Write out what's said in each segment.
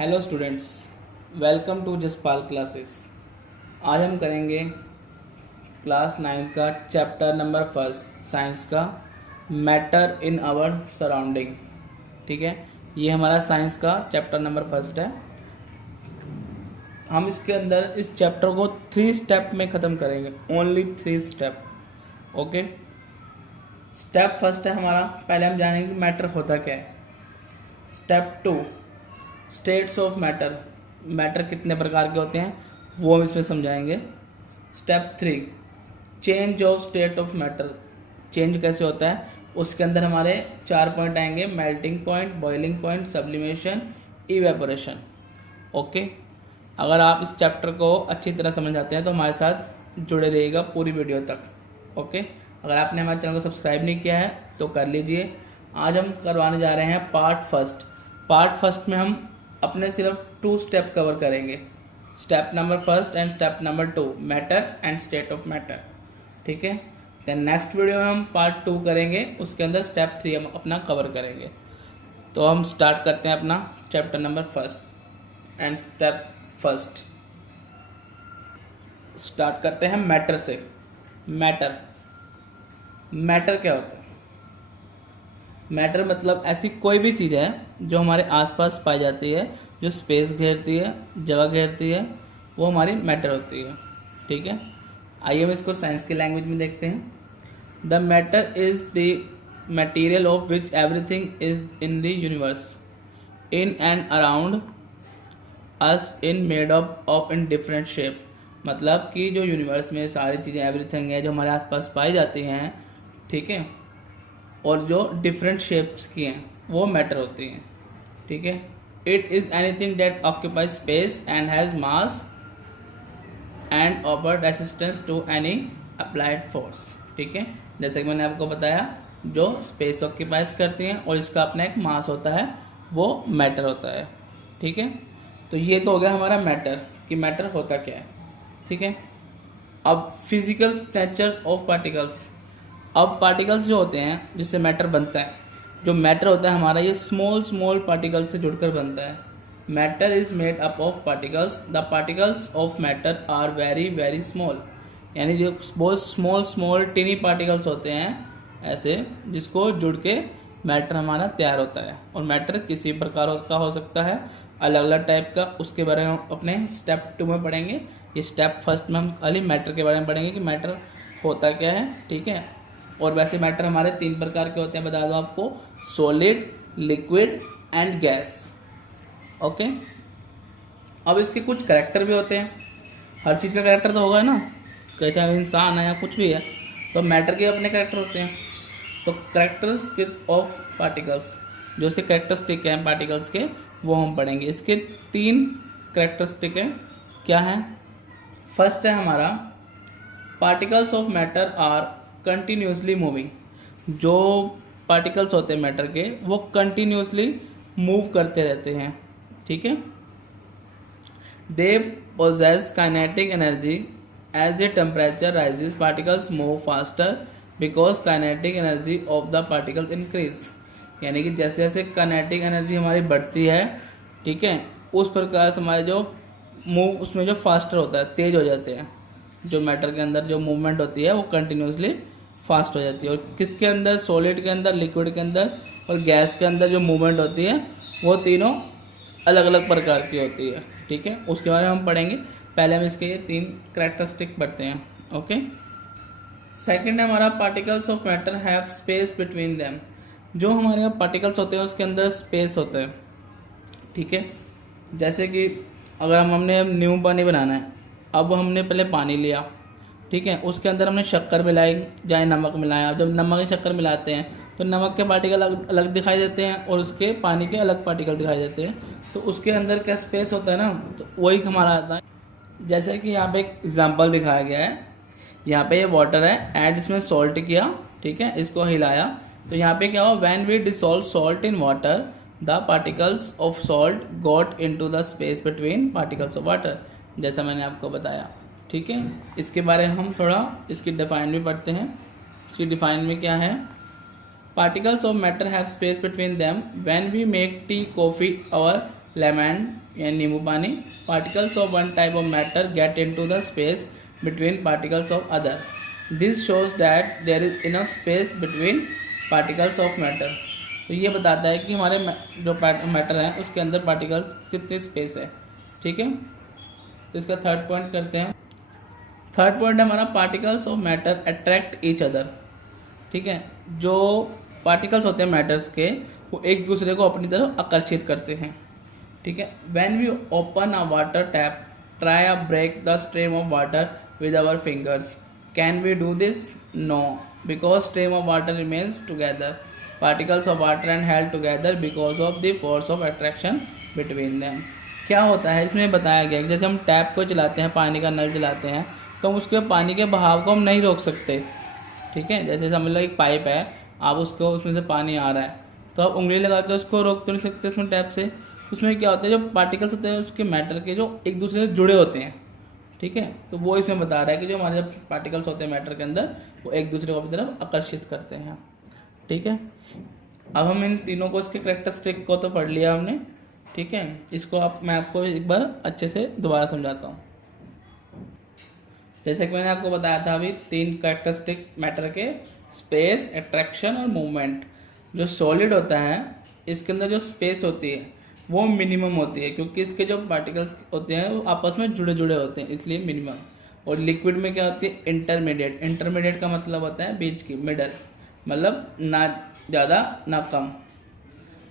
Hello students, welcome to Jaspal classes. आज हम करेंगे क्लास 9 का चैप्टर नंबर फर्स्ट साइंस का मैटर इन आवर सराउंडिंग। ठीक है, ये हमारा साइंस का चैप्टर नंबर फर्स्ट है। हम इसके अंदर इस चैप्टर को 3 स्टेप में ख़त्म करेंगे, only 3 step. Okay, step first है हमारा, पहले हम जानेंगे मैटर होता क्या है। Step 2 states of matter, matter कितने प्रकार के होते हैं वो हम इसमें समझाएंगे। Step 3 change of state of matter, change कैसे होता है उसके अंदर हमारे 4 पॉइंट आएंगे, melting point, boiling point, sublimation, evaporation. Okay, अगर आप इस चैप्टर को अच्छी तरह समझ आते हैं तो हमारे साथ जुड़े रहिएगा पूरी वीडियो तक। ओके, अगर आपने हमारे चैनल को सब्सक्राइब नहीं किया है तो कर लीजिए। आज हम करवाने जा रहे हैं पार्ट फर्स्ट। पार्ट फर्स्ट में हम अपने सिर्फ 2 स्टेप कवर करेंगे, step number first and step number 2, matters and state of matter. ठीक है, देन नेक्स्ट वीडियो में हम पार्ट 2 करेंगे, उसके अंदर स्टेप 3 हम अपना कवर करेंगे। तो हम स्टार्ट करते हैं अपना chapter number first and step first. Start करते हैं मैटर से। मैटर, मैटर क्या होता है? मैटर मतलब ऐसी कोई भी चीज़ है जो हमारे आसपास पाई जाती है, जो स्पेस घेरती है, जगह घेरती है, वो हमारी मैटर होती है। ठीक है, आइए हम इसको साइंस की लैंग्वेज में देखते हैं। The matter is the material of which everything is in the universe, in and around us, in made up of in different shape. मतलब कि जो यूनिवर्स में सारी चीज़ें, एवरीथिंग है जो हमारे आसपास पाई जाती हैं, ठीक है, और जो डिफरेंट शेप्स की हैं वो मैटर होती हैं। ठीक है, it is anything that occupy space and has mass and offer resistance to any applied force. ठीक है, जैसे कि मैंने आपको बताया, जो स्पेस ऑक्यूपाइज करती हैं और इसका अपना एक मास होता है वो मैटर होता है। ठीक है, तो ये तो हो गया हमारा मैटर कि मैटर होता क्या है। ठीक है, अब फिजिकल नेचर ऑफ पार्टिकल्स। अब पार्टिकल्स जो होते हैं जिससे मैटर बनता है, जो मैटर होता है हमारा, ये स्मॉल स्मॉल पार्टिकल से जुड़कर बनता है। Matter is made up of particles, the particles of matter are very very small. यानी जो बहुत स्मॉल स्मॉल टिनी पार्टिकल्स होते हैं ऐसे, जिसको जुड़ के मैटर हमारा तैयार होता है। और मैटर किसी प्रकार का हो सकता है, अलग अलग टाइप का, उसके बारे में हम अपने स्टेप 2 में पढ़ेंगे। ये स्टेप फर्स्ट में हम खाली मैटर के बारे में पढ़ेंगे कि मैटर होता क्या है। ठीक है, और वैसे मैटर हमारे 3 प्रकार के होते हैं, बता दो आपको, solid, liquid and gas. Okay, अब इसके कुछ कैरेक्टर भी होते हैं। हर चीज़ का कैरेक्टर तो होगा ना, चाहे इंसान है या कुछ भी है, तो मैटर के अपने कैरेक्टर होते हैं। तो कैरेक्टरिस्टिक ऑफ पार्टिकल्स, जो इसके कैरेक्टरिस्टिक हैं पार्टिकल्स के, वो हम पढ़ेंगे। इसके 3 कैरेक्टरिस्टिक हैं। क्या है? फर्स्ट है हमारा, particles of matter are continuously moving. जो पार्टिकल्स होते हैं मैटर के, वो कंटिन्यूसली मूव करते रहते हैं। ठीक है, they possess kinetic energy, as the temperature rises particles move faster because kinetic energy of the particle increase. यानी कि जैसे जैसे काइनेटिक एनर्जी हमारी बढ़ती है, ठीक है, उस प्रकार से हमारे जो मूव उसमें जो फास्टर होता है, तेज हो जाते हैं। जो मैटर के अंदर जो मूवमेंट होती है वो कंटिन्यूसली फास्ट हो जाती है। और किसके अंदर? सॉलिड के अंदर, लिक्विड के अंदर और गैस के अंदर जो मूवमेंट होती है वो तीनों अलग अलग प्रकार की होती है। ठीक है, उसके बारे में हम पढ़ेंगे। पहले हम इसके ये 3 कैरेक्टरिस्टिक पढ़ते हैं। ओके, सेकंड है हमारा, particles of matter have space between them. जो हमारे यहाँ पार्टिकल्स होते हैं उसके अंदर स्पेस होता है। ठीक है, जैसे कि अगर हमने न्यू पानी बनाना है, अब हमने पहले पानी लिया, ठीक है, उसके अंदर हमने शक्कर मिलाई, चाहे नमक मिलाया। अब जब नमक की शक्कर मिलाते हैं तो नमक के पार्टिकल अलग दिखाई देते हैं और उसके पानी के अलग पार्टिकल दिखाई देते हैं। तो उसके अंदर क्या स्पेस होता है ना, तो वही हमारा आता है। जैसे कि यहाँ पे एक एग्जांपल दिखाया गया है, यहाँ पे ये वाटर है, ऐड इसमें सॉल्ट किया, ठीक है, इसको हिलाया, तो यहाँ पे क्या हुआ, when we dissolve salt in water the particles of salt got into the space between particles of water, जैसा मैंने आपको बताया। ठीक है, इसके बारे में हम थोड़ा इसकी डिफाइन भी पढ़ते हैं। इसकी डिफाइन में क्या है, particles of matter have space between them when we make tea, coffee और लेमन या नींबू पानी, particles of one type of matter get into the space between particles of other, this shows that there is enough space between particles of matter. तो ये बताता है कि हमारे जो मैटर है उसके अंदर पार्टिकल्स कितनी स्पेस है। ठीक है, तो इसका थर्ड पॉइंट करते हैं। थर्ड पॉइंट है हमारा particles of matter attract each other. ठीक है, जो पार्टिकल्स होते हैं मैटर्स के वो एक दूसरे को अपनी तरफ आकर्षित करते हैं। ठीक है, when we open a water tap try a break the stream of water with our fingers, can we do this? No, because stream of water remains together, particles of water and held together because of the force of attraction between them. क्या होता है इसमें बताया गया कि जैसे हम tap को चलाते हैं, पानी का नल चलाते हैं, तो उसके पानी के बहाव को हम नहीं रोक सकते। ठीक है, जैसे समझ लो एक पाइप है, आप उसको उसमें से पानी आ रहा है तो आप उंगली लगा के उसको रोक तो नहीं सकते उसमें टैप से। उसमें क्या होता है, जो पार्टिकल्स होते हैं उसके मैटर के जो एक दूसरे से जुड़े होते हैं। ठीक है, तो वो इसमें बता रहा है कि जो हमारे जब पार्टिकल्स होते हैं मैटर के अंदर वो एक दूसरे को अपनी तरफ आकर्षित करते हैं। ठीक है, अब हम इन तीनों को इसके कैरेक्टरिस्टिक को तो पढ़ लिया हमने। ठीक है, इसको मैं आपको एक बार अच्छे से दोबारा समझाता हूँ। जैसे कि मैंने आपको बताया था अभी 3 कैरेक्टरिस्टिक मैटर के, स्पेस, अट्रैक्शन और मूवमेंट। जो सॉलिड होता है इसके अंदर जो स्पेस होती है वो मिनिमम होती है, क्योंकि इसके जो पार्टिकल्स होते हैं वो आपस में जुड़े जुड़े होते हैं, इसलिए मिनिमम। और लिक्विड में क्या होती है, इंटरमीडिएट। इंटरमीडिएट का मतलब होता है बीच की, मिडल, मतलब ना ज़्यादा ना कम।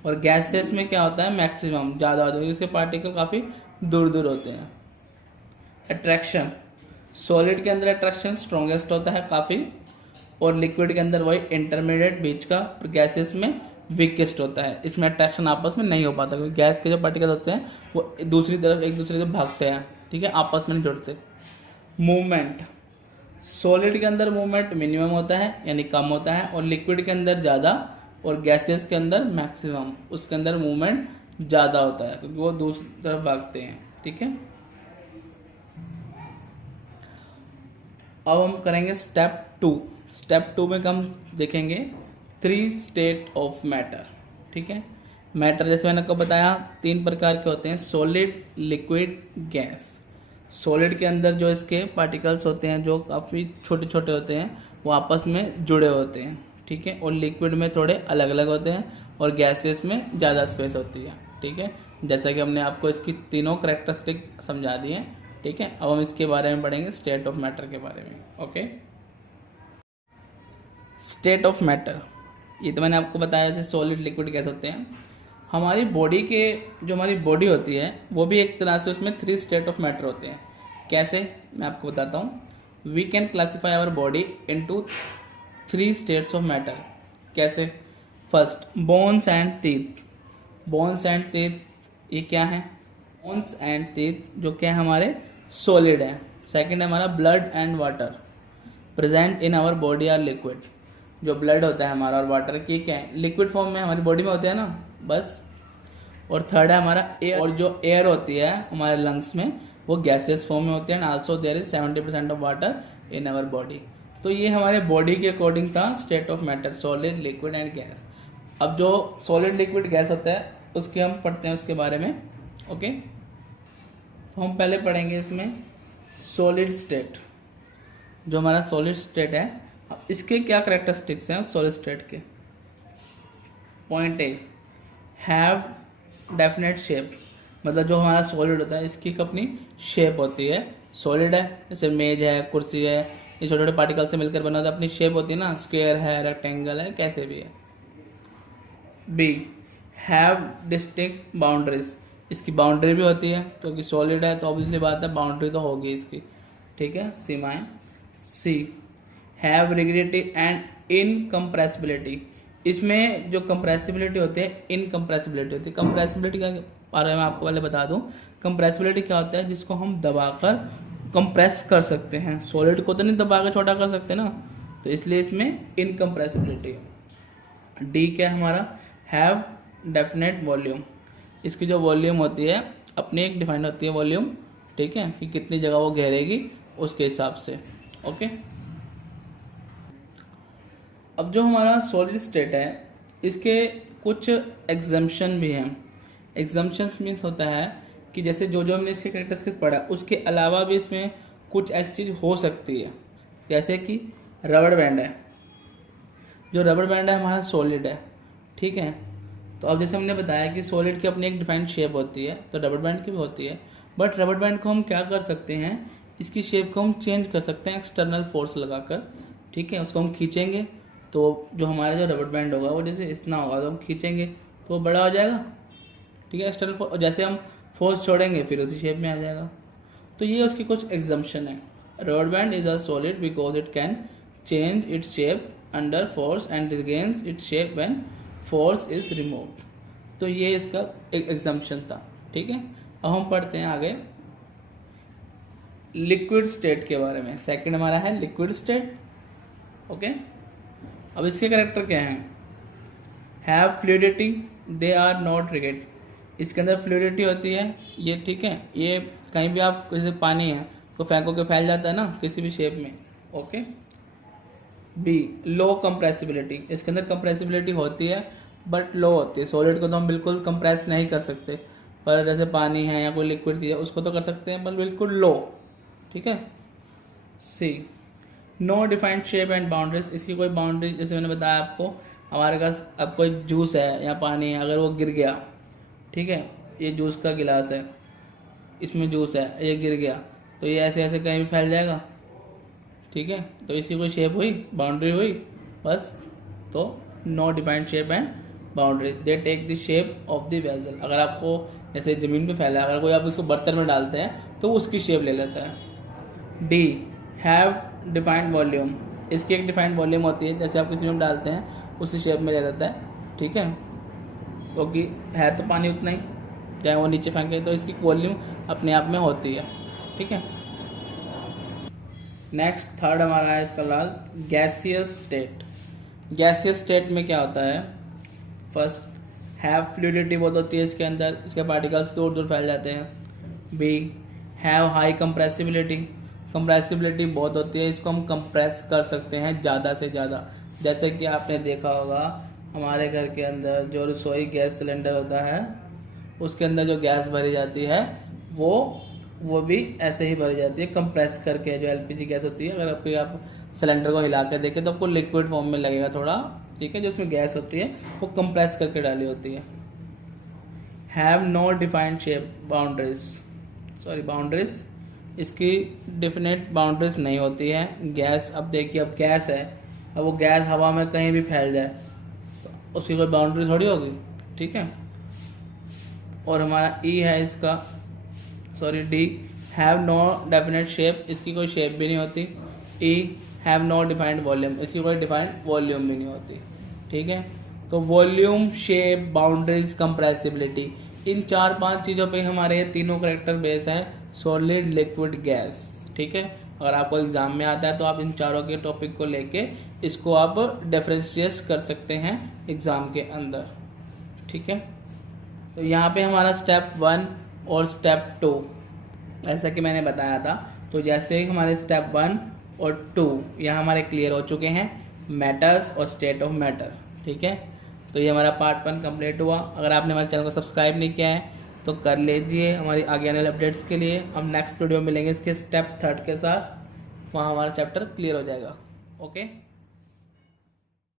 और गैसेस में क्या होता है, मैक्सिमम, ज़्यादा होता है, इसके पार्टिकल काफ़ी दूर दूर होते हैं। अट्रैक्शन, सॉलिड के अंदर अट्रैक्शन स्ट्रॉन्गेस्ट होता है काफ़ी, और लिक्विड के अंदर वही इंटरमीडिएट बीच का, गैसेस में वीकेस्ट होता है। इसमें अट्रैक्शन आपस में नहीं हो पाता, क्योंकि गैस के जो पार्टिकल होते हैं वो दूसरी तरफ एक दूसरे से भागते हैं। ठीक है, आपस में नहीं जुड़ते। मूवमेंट, सॉलिड के अंदर मूवमेंट मिनिमम होता है यानी कम होता है, और लिक्विड के अंदर ज़्यादा, और गैसेस के अंदर मैक्सिमम, उसके अंदर मूवमेंट ज़्यादा होता है क्योंकि वो दूसरी तरफ भागते हैं। ठीक है, अब हम करेंगे स्टेप 2। स्टेप 2 में हम देखेंगे 3 स्टेट ऑफ मैटर। ठीक है, मैटर जैसे मैंने आपको बताया 3 प्रकार के होते हैं, सॉलिड, लिक्विड, गैस। सॉलिड के अंदर जो इसके पार्टिकल्स होते हैं जो काफ़ी छोटे छोटे होते हैं वो आपस में जुड़े होते हैं। ठीक है, और लिक्विड में थोड़े अलग अलग होते हैं, और गैसेस में ज़्यादा स्पेस होती है। ठीक है, जैसा कि हमने आपको इसकी तीनों करैक्टरिस्टिक समझा दी हैं। ठीक है, अब हम इसके बारे में पढ़ेंगे, स्टेट ऑफ मैटर के बारे में। ओके, स्टेट ऑफ मैटर, ये तो मैंने आपको बताया जैसे सॉलिड, लिक्विड, गैस होते हैं। हमारी बॉडी के, जो हमारी बॉडी होती है वो भी एक तरह से उसमें 3 स्टेट ऑफ मैटर होते हैं। कैसे, मैं आपको बताता हूँ। We can classify our body into 3 states of matter. कैसे? First, bones and teeth. Bones and teeth ये क्या है? बोन्स एंड टीथ जो क्या है हमारे सॉलिड है। सेकंड है हमारा blood and water, present in our body are liquid. जो ब्लड होता है हमारा और वाटर की क्या है, लिक्विड फॉर्म में हमारी बॉडी में होते हैं ना, बस। और थर्ड है हमारा एयर, और जो एयर होती है हमारे लंग्स में वो गैसेस फॉर्म में होती है। And also there is 70% of water in our body. तो ये हमारे बॉडी के अकॉर्डिंग था state of matter, solid, liquid and gas. अब जो सॉलिड, लिक्विड, गैस होता है उसके हम पढ़ते हैं उसके बारे में। ओके, तो हम पहले पढ़ेंगे इसमें सॉलिड स्टेट। जो हमारा सॉलिड स्टेट है, इसके क्या करेक्टरिस्टिक्स हैं सॉलिड स्टेट के। Point A, have definite shape, मतलब जो हमारा सॉलिड होता है इसकी अपनी शेप होती है। सॉलिड है जैसे मेज है, कुर्सी है, ये छोटे छोटे पार्टिकल से मिलकर बना होता है, अपनी शेप होती है ना, स्क्वायर है, रेक्टेंगल है, कैसे भी है। बी, हैव डिस्टिंक्ट बाउंड्रीज, इसकी बाउंड्री भी होती है क्योंकि सॉलिड है तो ऑब्वियसली बात है बाउंड्री तो होगी इसकी। ठीक है, सीमाएं। सी, हैव रिगिडिटी एंड इनकम्प्रेसिबिलिटी, इसमें जो कंप्रेसिबिलिटी होती है इनकम्प्रेसिबिलिटी होती है। कंप्रेसिबिलिटी के बारे में आपको पहले बता दूं, कंप्रेसिबिलिटी क्या होता है, जिसको हम दबाकर कंप्रेस कर सकते हैं। सॉलिड को तो नहीं दबा के छोटा कर सकते ना, तो इसलिए इसमें इनकम्प्रेसिबिलिटी। डी क्या है हमारा, हैव डेफिनेट वॉल्यूम, इसकी जो वॉल्यूम होती है अपनी एक डिफाइंड होती है वॉल्यूम। ठीक है, कि कितनी जगह वो घेरेगी उसके हिसाब से। ओके, अब जो हमारा सॉलिड स्टेट है इसके कुछ एग्जम्पशन भी हैं। एग्जम्पशंस मीन्स होता है कि जैसे जो जो हमने इसके कैरेक्टरिस्टिक्स पढ़ा उसके अलावा भी इसमें कुछ ऐसी चीज़ हो सकती है, जैसे कि रबड़ बैंड है। जो रबड़ बैंड है हमारा सॉलिड है, ठीक है। तो अब जैसे हमने बताया कि सॉलिड की अपनी एक डिफाइंड शेप होती है, तो रबड़ बैंड की भी होती है। बट रबड़ बैंड को हम क्या कर सकते हैं, इसकी शेप को हम चेंज कर सकते हैं एक्सटर्नल फोर्स लगाकर, ठीक है। उसको हम खींचेंगे तो जो हमारा जो रबड़ बैंड होगा वो जैसे इतना होगा, तो हम खींचेंगे तो वो बड़ा हो जाएगा, ठीक है, एक्सटर्नल फोर्स। और जैसे हम फोर्स छोड़ेंगे फिर उसी शेप में आ जाएगा। तो ये उसकी कुछ एग्जम्पशन है। रबड़ band is a solid because it can change its shape under force and regains its shape when force is removed. तो ये इसका एक एग्जम्पशन था, ठीक है। अब हम पढ़ते हैं आगे लिक्विड स्टेट के बारे में। सेकंड हमारा है लिक्विड स्टेट, ओके। अब इसके कैरेक्टर क्या हैं, have fluidity, they are not rigid. इसके अंदर फ्लूइडिटी होती है ये, ठीक है। ये कहीं भी आप जैसे पानी है तो फेंको के फैल जाता है ना किसी भी शेप में, ओके। बी लो कंप्रेसिबिलिटी, इसके अंदर कंप्रेसिबिलिटी होती है बट लो होती है। सॉलिड को तो हम बिल्कुल कंप्रेस नहीं कर सकते, पर जैसे पानी है या कोई लिक्विड चीज़ है उसको तो कर सकते हैं, पर बिल्कुल लो, ठीक है। See no defined shape and boundaries, इसकी कोई बाउंड्री, जैसे मैंने बताया आपको, हमारे पास अब कोई जूस है या पानी है, अगर वो गिर गया, ठीक है, ये जूस का गिलास है, इसमें जूस है, ये गिर गया तो ये ऐसे ऐसे कहीं भी फैल जाएगा, ठीक है। तो इसकी कोई शेप हुई, बाउंड्री हुई, बस। तो no defined shape and boundary, they take the shape of the vessel. अगर आपको जैसे ज़मीन पे फैला है, अगर कोई आप उसको बर्तन में डालते हैं तो उसकी शेप ले लेता है। डी हैव डिफाइंड वॉल्यूम, इसकी एक डिफाइंड वॉल्यूम होती है, जैसे आप किसी में डालते हैं उसी शेप में ले लेता है, ठीक है, क्योंकि है तो पानी उतना ही, चाहे वो नीचे फेंके, तो इसकी वॉल्यूम अपने आप में होती है, ठीक है। नेक्स्ट थर्ड हमारा है इसका last gaseous state. Gaseous state में क्या होता है, फर्स्ट हैव फ्लूइडिटी बहुत होती है इसके अंदर, इसके पार्टिकल्स दूर दूर फैल जाते हैं। Be have high compressibility, compressibility बहुत होती है, इसको हम कंप्रेस कर सकते हैं ज़्यादा से ज़्यादा। जैसे कि आपने देखा होगा हमारे घर के अंदर जो रसोई गैस सिलेंडर होता है उसके अंदर जो गैस भरी जाती है वो भी ऐसे ही भरी जाती है कंप्रेस करके। जो एलपीजी गैस होती है, अगर आपको आप सिलेंडर को हिला कर देखें तो आपको लिक्विड फॉर्म में लगेगा थोड़ा, ठीक है। जो उसमें गैस होती है वो कंप्रेस करके डाली होती है। Have no defined shape boundaries, sorry boundaries, इसकी डेफिनेट बाउंड्रीज नहीं होती है। गैस, अब देखिए अब गैस है, अब वो गैस हवा में कहीं भी फैल जाए तो उसकी कोई बाउंड्री थोड़ी होगी, ठीक है। और हमारा ई है इसका, sorry they have no definite shape, इसकी कोई शेप भी नहीं होती। They have no defined volume, इसकी कोई डिफाइंड वॉल्यूम भी नहीं होती, ठीक है। तो वॉल्यूम, शेप, बाउंड्रीज, कंप्रेसिबिलिटी, इन 4-5 चीज़ों पे हमारे ये तीनों करेक्टर बेस हैं सॉलिड, लिक्विड, गैस, ठीक है। अगर आपको एग्जाम में आता है तो आप इन चारों के टॉपिक को लेके इसको आप डिफरेंशिएट कर सकते हैं एग्जाम के अंदर, ठीक है। तो यहाँ पे हमारा स्टेप 1 और स्टेप 2 ऐसा कि मैंने बताया था। तो जैसे हमारे स्टेप 1 और 2 यहाँ हमारे क्लियर हो चुके हैं, मैटर्स और स्टेट ऑफ मैटर, ठीक है। तो ये हमारा पार्ट 1 कंप्लीट हुआ। अगर आपने हमारे चैनल को सब्सक्राइब नहीं किया है तो कर लीजिए हमारी आगे आने वाले अपडेट्स के लिए। हम नेक्स्ट वीडियो मिलेंगे इसके स्टेप 3 के साथ, वहाँ हमारा चैप्टर क्लियर हो जाएगा, ओके।